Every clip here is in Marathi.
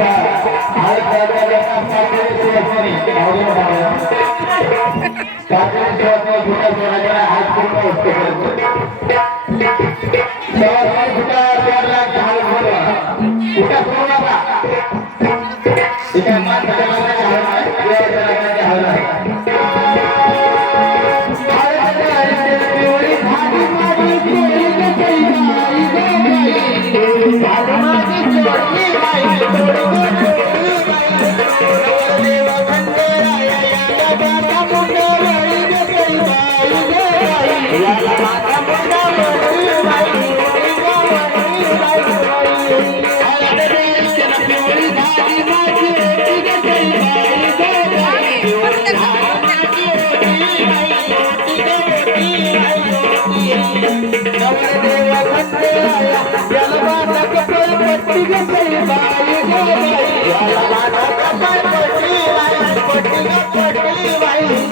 Yeah. ভোটার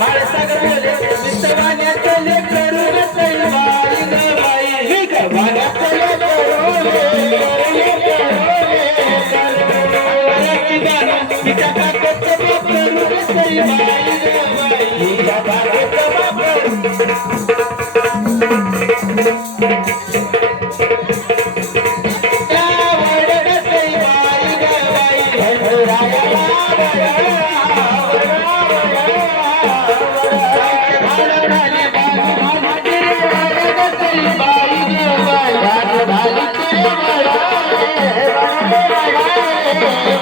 माणसाकडे Yeah.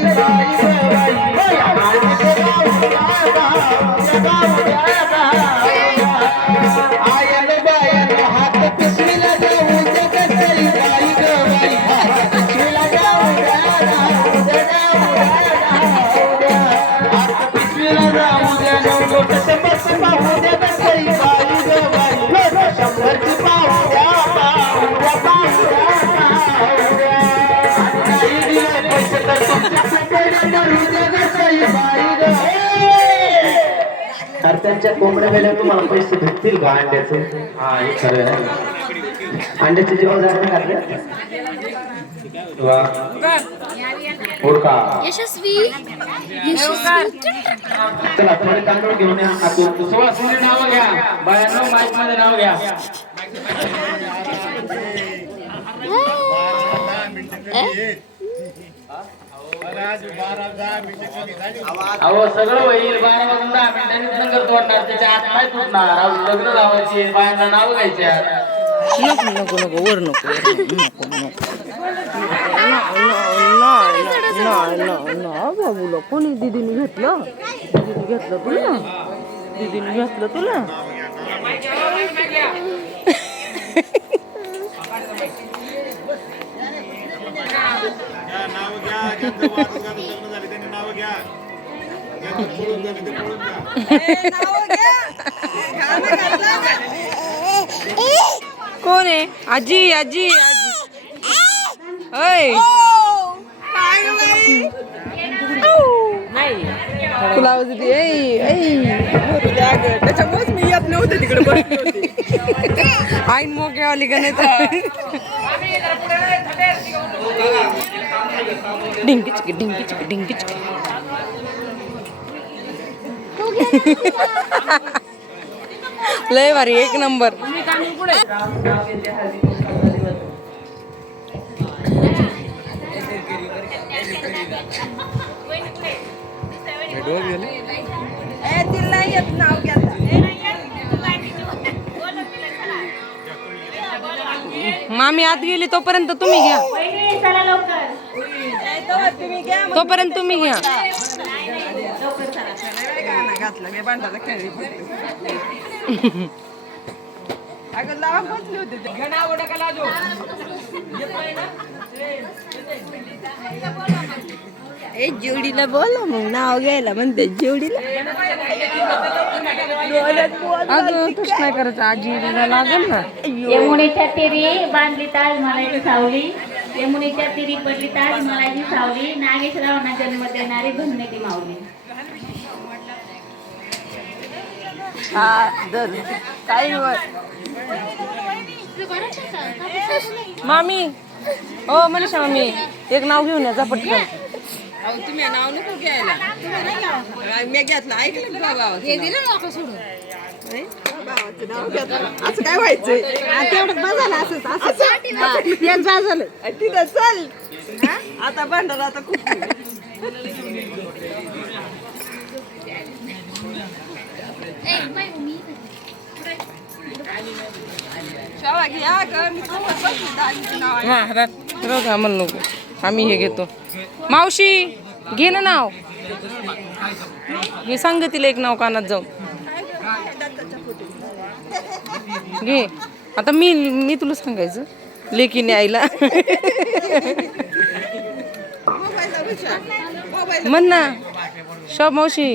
সবাই त्यांच्या कोंबड्या गेल्या तुम्हाला पैसे भेटतील का अंड्याचे हा हे खरं आहे. अंड्याचे जेवण जाणं घातलं यशस्वी. चला थोडे तांदूळ घेऊन या. नाव घ्या. बायांनो माईकमध्ये नाव घ्या. अहो सगळं होईल. बारा वाजून दहा मिनिटांनी नंतर तोडणार. त्याच्या आत नाही तुटणार. अहो लग्न लावायची बायांना नाव घ्यायचे नको नको नको. वर नको. नको नको. बाबूला. कोणी दिदीने घेतलं? दिदीने घेतलं तुला? दिदीने घेतलं तुला? ज्यांचं वाढून गाणं लग्न झाले त्यांनी नाव घ्या ज्यांचं पळून झाले ते पळून जा कोण आहे? आजी आजी आजी. तुला आवाज येते ऐ ऐ. त्याच्यामुळेच मी येत नव्हते तिकडे आईन मोक्यावाली का नाही तर ढिंकी चिकी ढिंकी चिकी ढिंकी चिकी लय भारी एक नंबर मामी आत गेली तोपर्यंत तुम्ही घ्या तोपर्यंत तुम्ही घ्या ए जेवढीला बोला मग नाव घ्यायला म्हणते जेवढीला. अगं तसं नाही करायचं आजीला लागेल ना. यमुनेच्या तिरी बांधली ताजमहालाची सावली. यमुनेच्या तिरी पडली ताजमहालाची सावली. नागेशरावांना जन्म देणारी धन्य ती माऊली काही मामी. हो मनीषा मामी. एक नाव घेऊन या पटकन. तुम्ही नाव नको घ्यायला. मी घेतलं ऐकलं बाबा असं काय व्हायचंय? तेवढं बघायला असंच असं झालं. तिथं चल. आता भांडण आता खूप हा बघा म्हण नको. आम्ही हे घेतो. मावशी घे ना नाव. घे सांग तिला एक नाव कानात जाऊ घे. आता मी मी तुला सांगायचं. लेकीने आईला. म्हण ना. शॉप मावशी.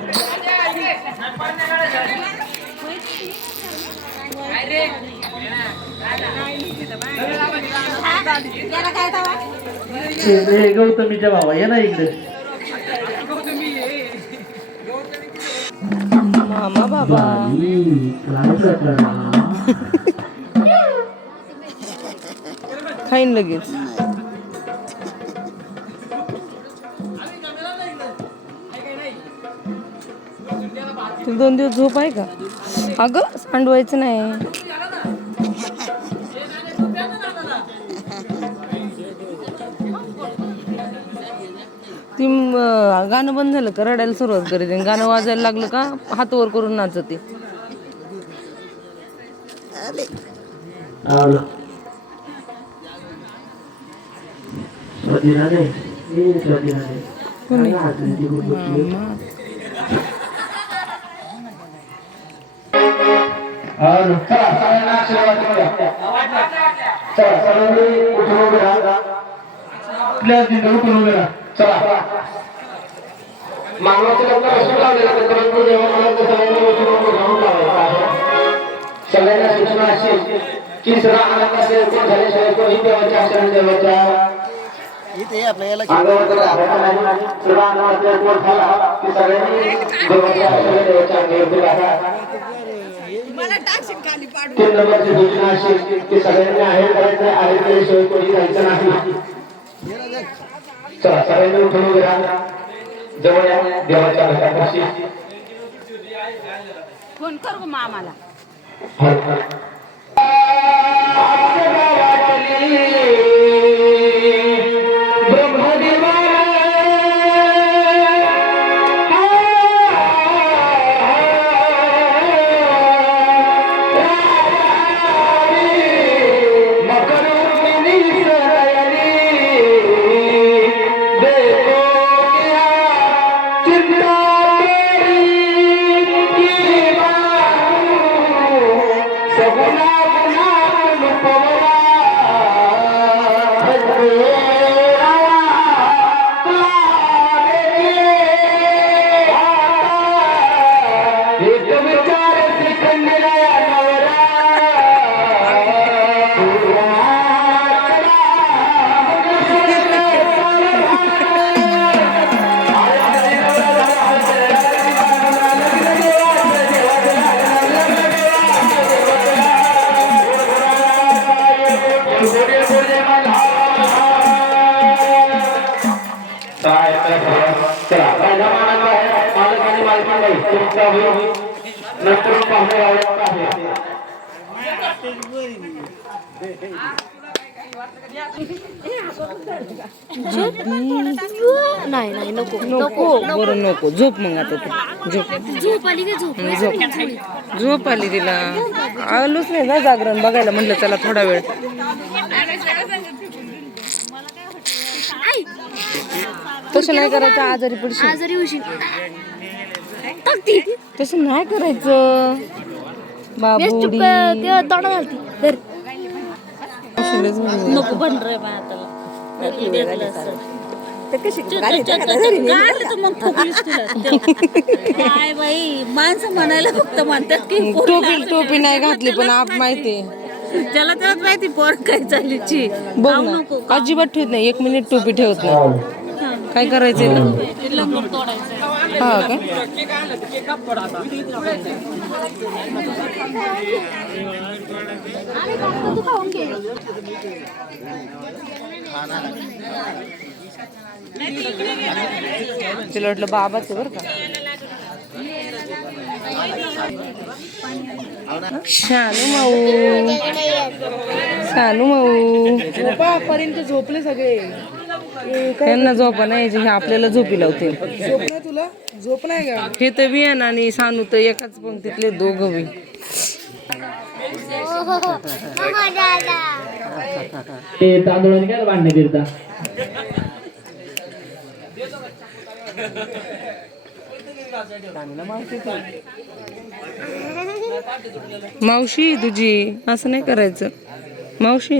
हे गौतमीच्या भावा ये ना इकडे. मामा बाबा. खाईन लगेच. तुला दोन दिवस झोप आहे का? अगं सांडवायचं नाही. गाणं बंद झालं का? रडायला सुरुवात करते गाणं वाजायला लागलं का? हात वर करून नाचते. चला. मागवाचं लग्न असं लावलेलं तर परंतु सगळ्यांनी उठून उभे राहून लावायचं आहे. सगळ्यांना सूचना अशी की सगळा आनंद असेल कोण झाल्याशिवाय कोणी देवाच्या आचरण देवाच्या तीन नंबरची सूचना अशी की सगळ्यांनी आहे करायचं आहे केल्याशिवाय कोणी जायचं नाही. चला सगळ्यांनी उठून राहा. जवळ या देवाच्या घटापाशी फोन करू मग तुमचा होईल नंतर पाहुणे आवडत आहे नाही नाही नको नको बरं नको. झोप मग आता तू. झोप. झोप आली का झोप. झोप. झोप आली तिला. आलोच नाही ना जागरण बघायला म्हटलं चला थोडा वेळ. तसं नाही करायचं आजारी पडशील. आजारी होशील. टाकती. तसं नाही करायचं. बाबू तोंड घालती. काय नको बन रे हाताला काय बाई माणसं म्हणायला फक्त म्हणतात की टोपी टोपी नाही घातली पण आप माहिती त्याला माहिती पोर काय चालीची बघ ना. अजिबात ठेवत नाही. एक मिनिट टोपी ठेवत नाही. काय करायचंय? हा. का? तिला वाटलं बाबाचं बरं का. शानू माऊ. शानू माऊ. पर्यंत झोपले सगळे. त्यांना झोपा नाही जे हे आपल्याला झोपी लावते झोप नाही तुला? झोप नाही का? हे तर वियान आणि सानू तर एकाच पंक्तीतले दोघं बी. ते तांदूळ काय भांडणे फिरता मावशी तुझी असं नाही करायचं. मावशी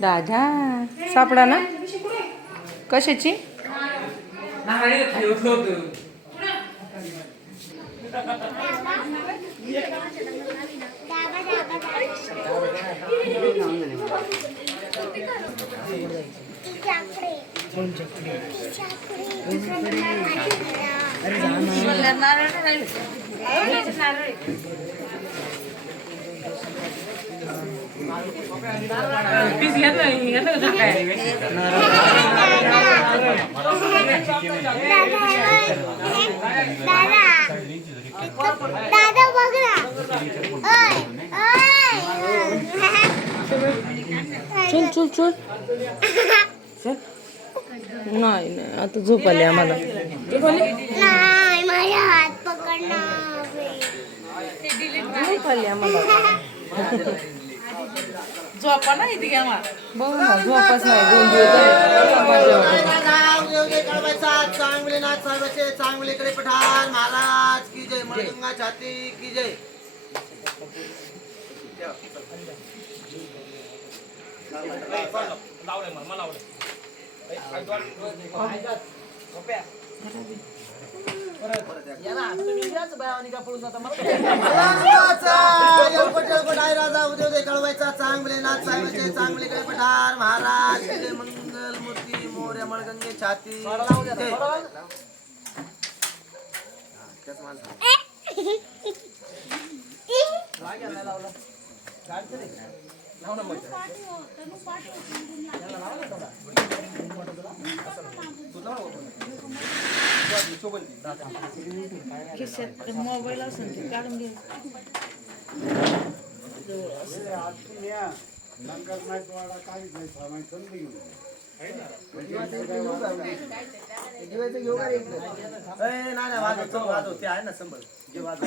दादा सापडा ना? कशाची? दादा बघ ना ओय ओय चल चल चल. चल. नाही नाही आता झोप आली आम्हाला. नाही माझा हात पकडणार झोप आली आम्हाला. झोपा ना इथे घ्या मला. बघ ना झोपच नाही दोन. चांगलेनाथ साहेबाचे चांगलेकडे पठाण महाराज की जय मळगंगा छाती की जय राजा कळवायचा चांगलेनाथ साहेबाचे चांगलेकडे पठार महाराज मंगल मूर्ती मोर्या मळगंगे छाती. जय. मोबाईल असेल ते काढून घे ए, नाही नाही वाजव वाजव ते आहे ना संभव जे वाजव